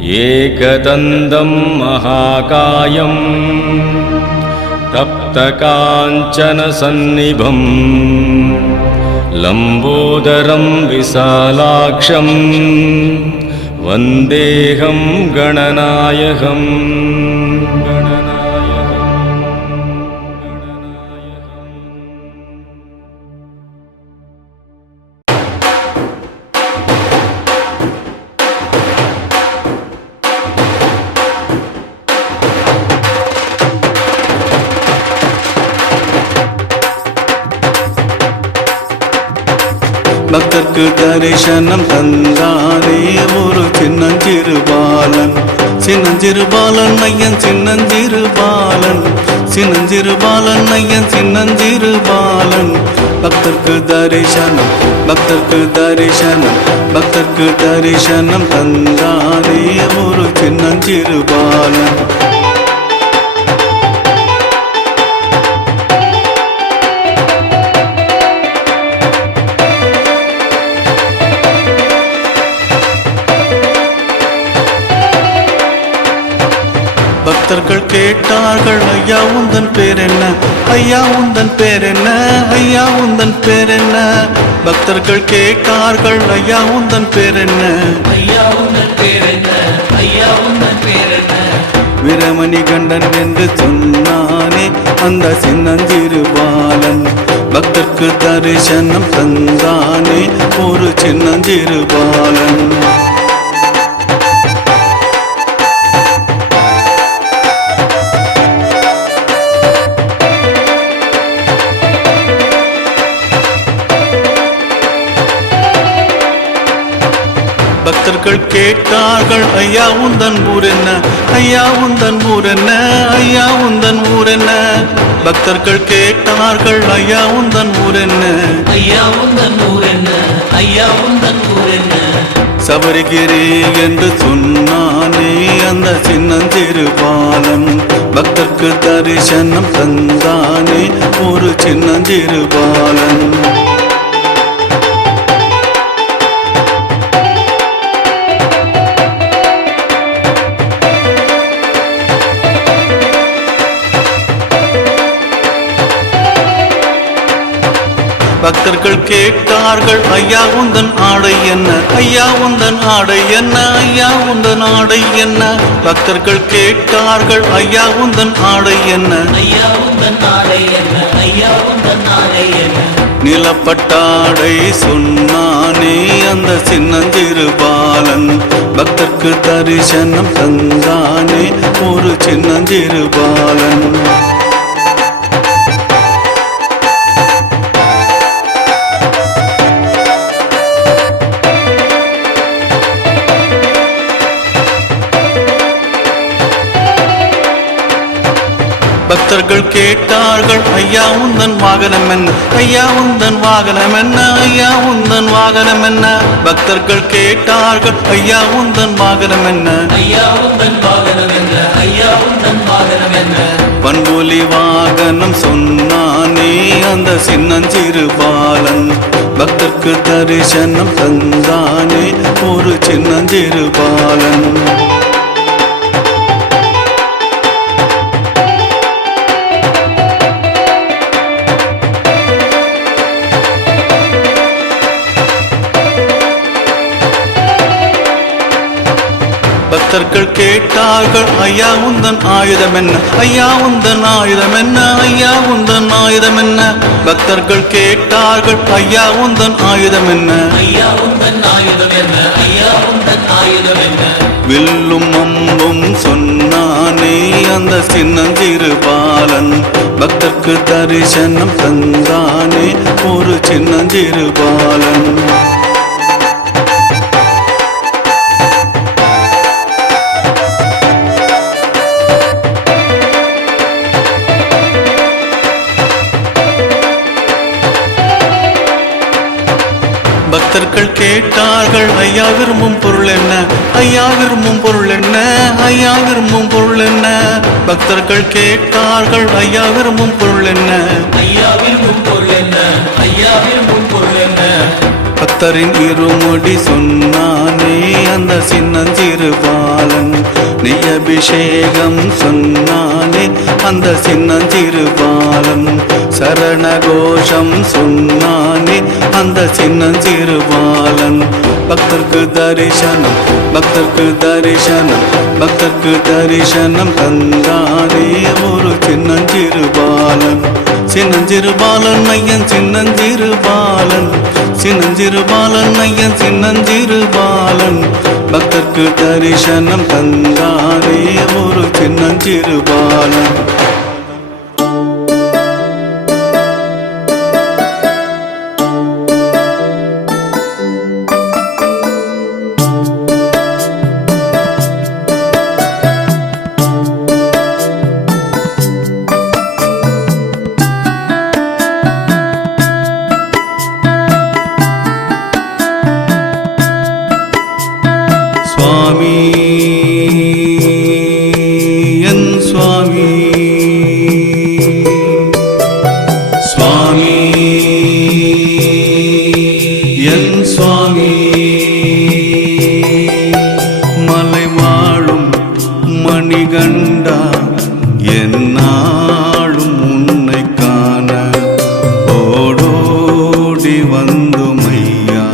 एकदन्तं महाकायं तप्तकाञ्चनसन्निभं लम्बोदरं विशालाक्षं वन्देऽहं गणनायकम्। பக்தர்க்கு தரிசனம் தந்தானே ஒரு சின்னஞ்சிறுபாலன், சின்னஞ்சிறுபாலன் ஐயன் சின்னஞ்சிறுபாலன், சின்னஞ்சிறுபாலன் ஐயன் சின்னஞ்சிறுபாலன். பக்தர்க்கு தரிசனம், பக்தர்க்கு தரிசனம், பக்தர்க்கு தரிசனம் தந்தானே ஒரு சின்னஞ்சிறுபாலன். பக்தர்கள் கேட்டார்கள், ஐயா உந்தன் பேர் என்ன, ஐயா உந்தன் பேர் என்ன, ஐயா உந்தன் பேர் என்ன. பக்தர்கள் கேட்டார்கள், ஐயா உந்தன் பேர் என்ன, ஐயா உந்தன் பேர் என்ன, ஐயா உந்தன் பேர் என்ன. வீரமணி கண்டன் என்று சொன்னானே அந்த சின்னஞ்சிறுபாலன். பக்தர்க்கு தரிசனம் தந்தானே ஒரு சின்னஞ்சிறுபாலன். பக்தர்கள் கேட்டார்கள், ஐயா உந்தன் ஊர் என்ன, ஐயா உந்தன் ஊர் என்ன, ஐயா உந்தன் ஊர் என்ன. பக்தர்கள் கேட்டார்கள், ஐயா உந்தன் ஊர் என்ன, ஐயா உந்தன் ஊர் என்ன, ஐயா உந்தன் ஊர் என்ன. சபரிகிரி என்று சொன்னானே அந்த சின்னஞ்சிறுபாலன். பக்தர்க்கு தரிசனம் தந்தானே ஒரு சின்னஞ்சிறுபாலன். பக்தர்கள் கேட்டார்கள், ஐயா உந்தன் ஆடை என்ன, ஐயா உந்தன் ஆடை என்ன, ஐயா உந்தன் ஆடை என்ன. பக்தர்கள் கேட்டார்கள், ஐயா உந்தன் ஆடை என்ன, ஐயா உந்தன் ஆடை என்ன, ஐயா உந்தன் ஆடை என்ன. நிலப்பட்டாடை சொன்னானே அந்த சின்னஞ்சிறுபாலன். பக்தர்க்கு தரிசனம் தந்தானே ஒரு சின்னஞ்சிறுபாலன். பக்தர்கள் கேட்டார்கள், ஐயா உந்தன் வாகனம் என்ன, ஐயா உந்தன் வாகனம் என்ன, ஐயா உந்தன் வாகனம் என்ன. பக்தர்கள் கேட்டார்கள், ஐயா உந்தன் வாகனம் என்ன, ஐயா உந்தன் வாகனம் என்ன, ஐயா உந்தன் வாகனம் என்ன. பண்புலி வாகனம் சொன்னானே அந்த சின்னஞ்சிறுபாலன். பக்தர்க்கு தரிசனம் தந்தானே ஒரு சின்னஞ்சிறுபாலன். பக்தர்கள் கேட்டார்கள், ஐயா உந்தன் ஆயுதம் என்ன, ஐயா உந்தன் ஆயுதம் என்ன, ஐயா உந்தன் ஆயுதம் என்ன. பக்தர்கள் கேட்டார்கள், ஐயா உந்தன் ஆயுதம் என்ன, ஐயா உந்தன் ஆயுதம் என்ன, ஐயா உந்தன் ஆயுதம் என்ன. வில்லும் அம்பும் சொன்னானே அந்த சின்னஞ்சிறுபாலன். பக்தர்க்கு தரிசனம் தந்தானே ஒரு சின்னஞ்சிறுபாலன். பக்தர்கள் கேட்டார்கள், ஐயா விரும்பும் பொருள் என்ன, ஐயா விரும்பும் பொருள் என்ன, ஐயா விரும்பும் பொருள் என்ன. பக்தர்கள் கேட்டார்கள், ஐயா விரும்பும் பொருள் என்ன, ஐயா விரும்பும் பொருள் என்ன, ஐயா விரும்பும் பொருள் என்ன. பக்தரின் இருமுடி சொன்னானே அந்த சின்னஞ்சிறு பாலன், நெய் அபிஷேகம் சொன்னானே அந்த சின்னஞ்சிறு பாலன், சரண கோஷம் சொன்னானே அந்த சின்னஞ்சிறு பாலன். பக்தர்க்கு தரிசனம், பக்தர்க்கு தரிசனம், பக்தர்க்கு தரிசனம் தந்தானே ஒரு சின்னஞ்சிறு பாலன். சின்னஞ்சிறு பாலன் ஐயன் சின்னஞ்சிறு பாலன், சின்னஞ்சிறு பாலன் ஐயன் சின்னஞ்சிறு பாலன், பக்தர்க்கு தரிசனம் தந்தானே ஒரு சின்னஞ்சிறு பாலன். சுவாமி என் சுவாமி, சுவாமி என் சுவாமி, மலை வாழும் மணிகண்டா என்னாலும் உன்னை காண ஓடோடி வந்துமையா,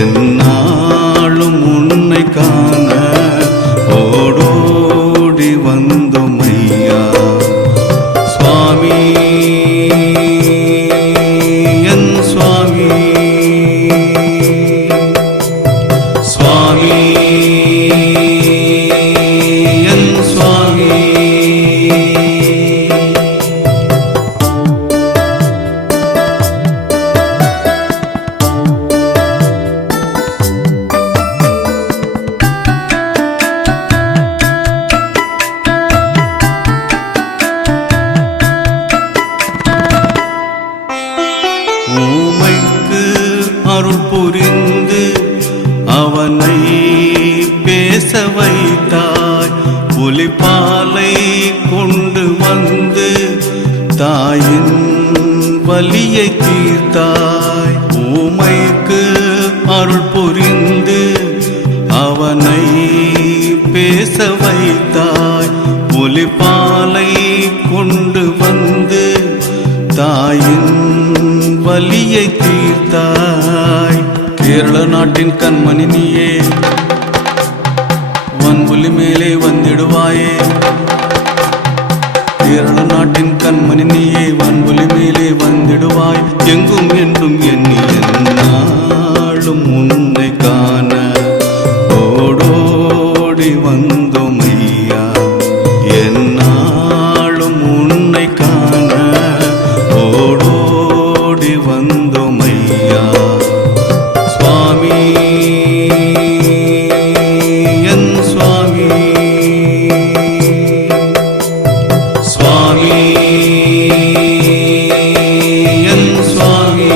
என்னாலும் உன்னை காண ஓடோடி வந்துமையா. சுவாமி என் சுவாமி, சுவாமி என் சுவாமி. ஊமைக்கு அருள் புரிந்து அவனை பேச வைத்தாய், ஒலிபாலை கொண்டு வந்து தாயின் வலியை தீர்த்தாய். ஊமைக்கு அருள் புரிந்து அவனை பேச வைத்தாய், ஒலிபாலை கொண்டு வந்து தாயின் வலியை தீர்த்தாய். கேரள நாட்டின் கண்மணி நீயே, வன்புலி மேலே வந்திடுவாயே. கேரள நாட்டின் கண்மணி நீயே, வன்புலி மேலே வந்திடுவாய். எங்கும் என்றும் எண்ணி என்னாலும் உன்னை காண ஓடோடி வந்தோமையா, என்னாலும் உன்னை காண ஓடோடி வந்தோமையா. சுவாமி என் சுவாமி, சுவாமி என் சுவாமி.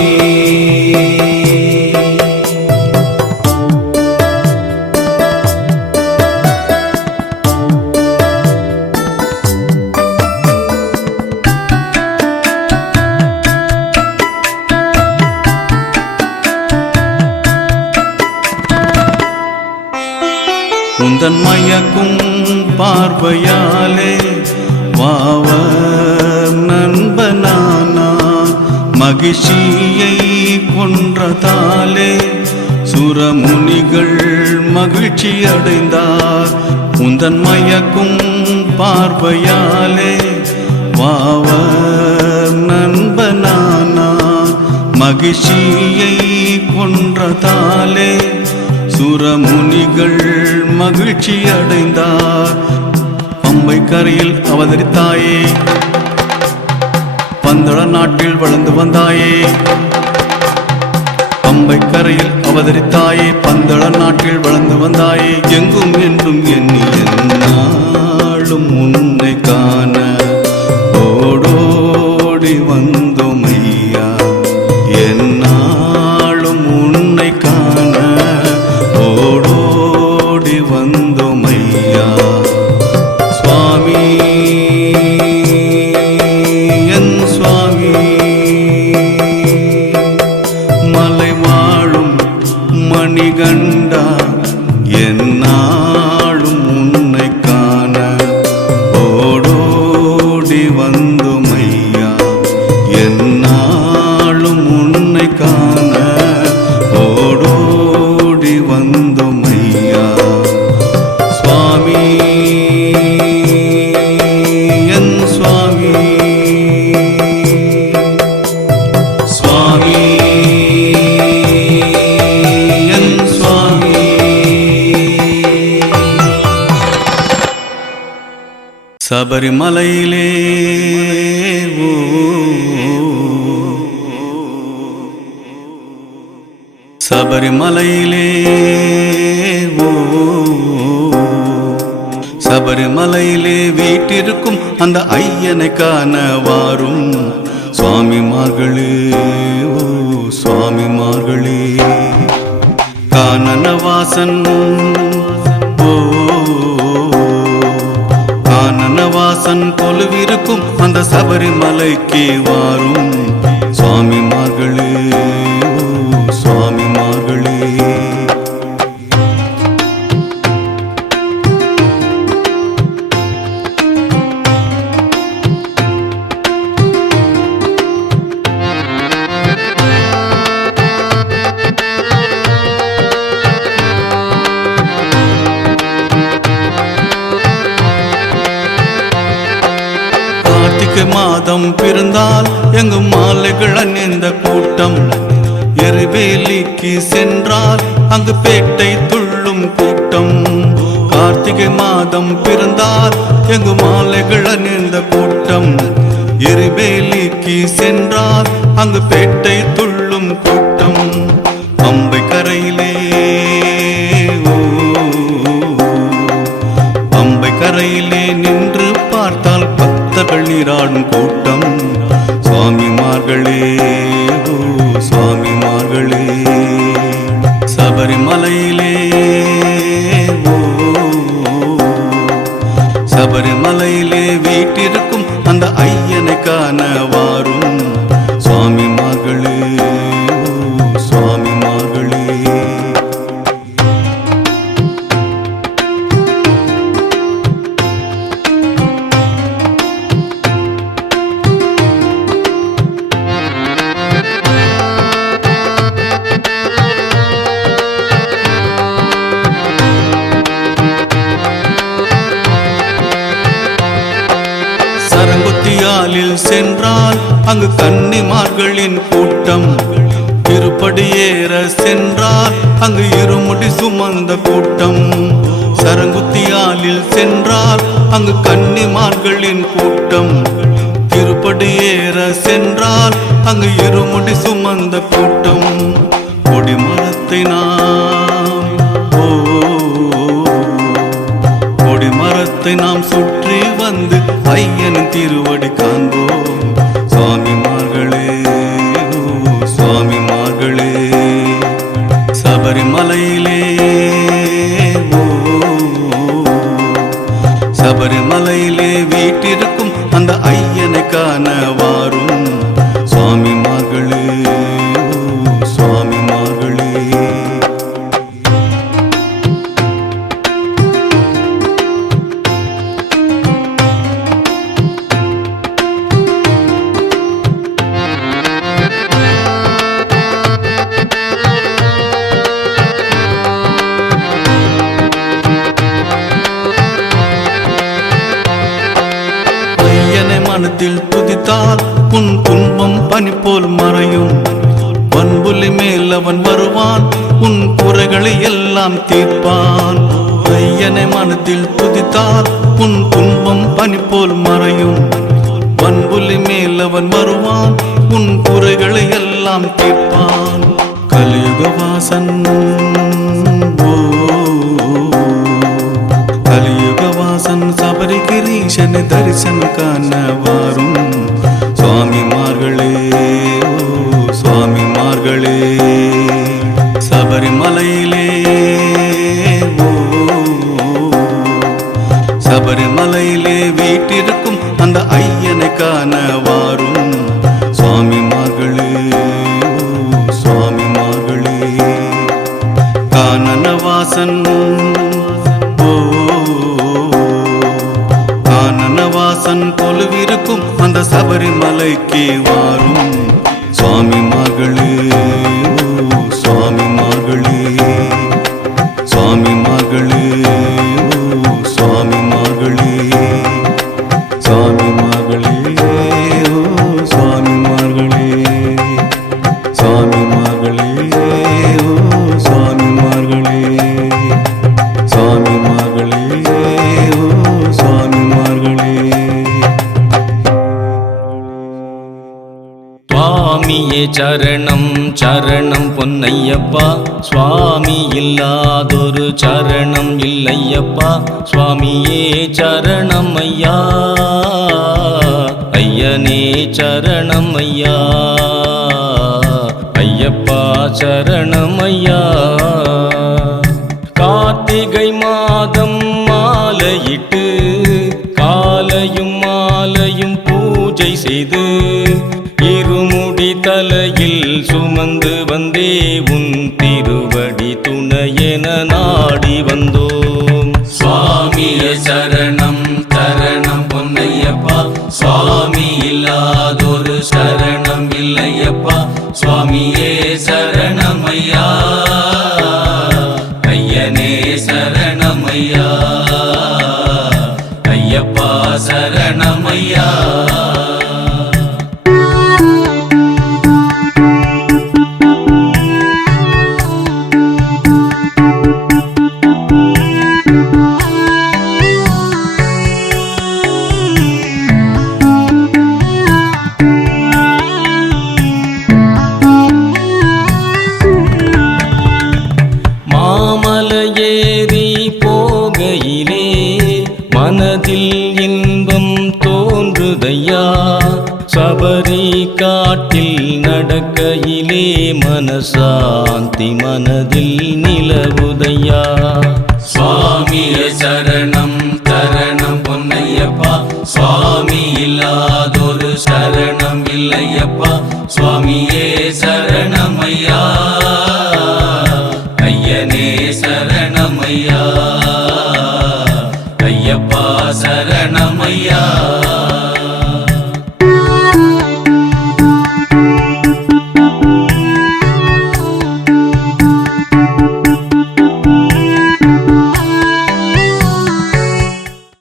உந்தன் மயக்கும் பார்வையாலே வாவ நண்பனானா, மகிழ்ச்சியை கொன்றதாலே சுரமுனிகள் மகிழ்ச்சி அடைந்தார். உந்தன் மயக்கும் பார்வையாலே வாவ நண்பனானா, மகிழ்ச்சியை கொன்றதாலே சுரமுனிகள் மகிழ்ச்சி அடைந்தார். பம்பை கரையில் அவதரித்தாயே, பந்தள நாட்டில் வளர்ந்து வந்தாயே. பம்பை கரையில் அவதரித்தாயே, பந்தள நாட்டில் வளர்ந்து வந்தாயே. எங்கும் என்றும் எண்ணி என்னாலும் உன்னை காண ஓடோடி வந்தோமையா, என்னாலும் உன்னை காண ஓடோடி வந்தோமையா. சுவாமி என் சுவாமி, மலை வாழும் மணிகண்டா என்னாலும் உன்னை காண ஓடோடி வந்துமையா என்னாலும் உன்னை காண ஓடோடி வந்துமையா சுவாமி என் சுவாமி சுவாமி என் சுவாமி சபரிமலையிலே ஓ சபரிமலையிலே ஓ சபரிமலையிலே வீட்டிற்கும் அந்த ஐயனை காண வாரும் சுவாமிமார்களே ஓ சுவாமிமார்களே கானனவாசன் ஓ கானனவாசன் கொலுவிருக்கும் அந்த சபரிமலைக்கு வாரும் சுவாமிமார்களே ஓ சுவாமிமார்களே மாதம் பிறந்தால் எங்கும் மாலைகள் அணிந்த கூட்டம் எருவேலிக்கு சென்றால் அங்கு பேட்டை துள்ளும் கூட்டம் கார்த்திகை மாதம் பிறந்தால் எங்கு மாலைகள் அணிந்த கூட்டம் எருவேலிக்கு சென்றால் அங்கு பேட்டை துள்ளும் கூட்டம் அம்பை கரையிலே அம்பை கரையிலே நின்று பார்த்தால் பக்தர்கள் நீராடும் கூட்டம் சுவாமிமார்களே ஓ சுவாமிமார்களே சபரிமலையிலே ஓ சபரிமலையிலே வீட்டிற்கும் அந்த ஐயனை காண வாரும் சுவாமிமார்களே ஓ சுவாமிமார்களே சரங்குத்தியாலில் சென்றால் அங்கு கன்னிமார்களின் கூட்டம் திருப்படி ஏற சென்றால் அங்கு இருமுடி சுமந்த கூட்டம் சரங்குத்தியாலில் சென்றால் அங்கு கன்னிமார்களின் கூட்டம் திருப்படி ஏற சென்றால் அங்கு இருமுடி சுமந்த கூட்டம் கொடிமரத்தை நாம் கொடிமரத்தை நாம் சுற்றி வந்து ஐயனின் திருவடி காண்போம் சுவாமிமார்களே ஓ சுவாமிமார்களே சபரிமலையிலே ஓ சபரிமலையிலே வீட்டிற்கும் அந்த ஐயனை காண வாரும் சுவாமிமார்களே ஓ சுவாமிமார்களே மனத்தில் துதித்தால் உன் துன்பம் பனி போல் மறையும் பண்புலி மேல் அவன் வருவான் உன் குறைகளை எல்லாம் தீர்ப்பான் ஐயனை மனத்தில் துதித்தால் உன் துன்பம் பனி போல் மறையும் பண்புலி மேல் அவன் வருவான் உன் குறைகளை எல்லாம் தீர்ப்பான் கலியுகவாசன் கலியுகவாசன் சபரிகிரீஷனை தரிசனம் காண வாரும் சுவாமிமார்களே ஓ சுவாமிமார்களே சபரிமலையிலே ஓ சபரிமலையிலே வீட்டிற்கும் அந்த ஐயனை காண வாரும் சுவாமிமார்களே ஓ சுவாமிமார்களே கானனவாசன் ஓ கானனவாசன் கொலுவிருக்கும் அந்த சபரிமலைக்கு வாரும் சுவாமிமார்களே ஓ சுவாமிமார்களே சுவாமிமார்களே ஓ சுவாமிமார்களே சுவாமிமார்களே ஓ சுவாமிமார்களே சுவாமிமார்களே ஓ சுவாமிமார்களே சுவாமிமார்களே ஓ சுவாமிமார்களே சுவாமியே சரணம் சரணம் பொன்னையப்பா சுவாமி இல்லாதொரு சரணம் இல்லையப்பா சுவாமியே சரணம் ஐயா ஐயனே சரணம் ஐயா ஐயப்பா சரணம் ஐயா கார்த்திகை மாதம் மாலையிட்டு காலையும் மாலையும் பூஜை செய்து இருமுடி தலையில் சுமந்து வந்தே உன் திருவடி துணையென நாடி வந்தோம் சுவாமியே சரணம் சரணம் பொன்னையப்பா சுவாமி இல்லாதொரு சரணம் இல்லையப்பா சுவாமியே சரணம் ஐயா ஐயனே சரணம் ஐயா ஐயப்பா சரணம் ஐயா மாமலையேறி போகையிலே மனதில் இன்பம் தோன்றுதையா சபரி காட்டில் நடக்கையிலே மனசாந்தி மனதில் நிலவுதையா சுவாமியே சரணம் சரணம் பொன்னையப்பா சுவாமி இல்லாதொரு சரணம் இல்லையப்பா சுவாமியே சரணம் ஐயா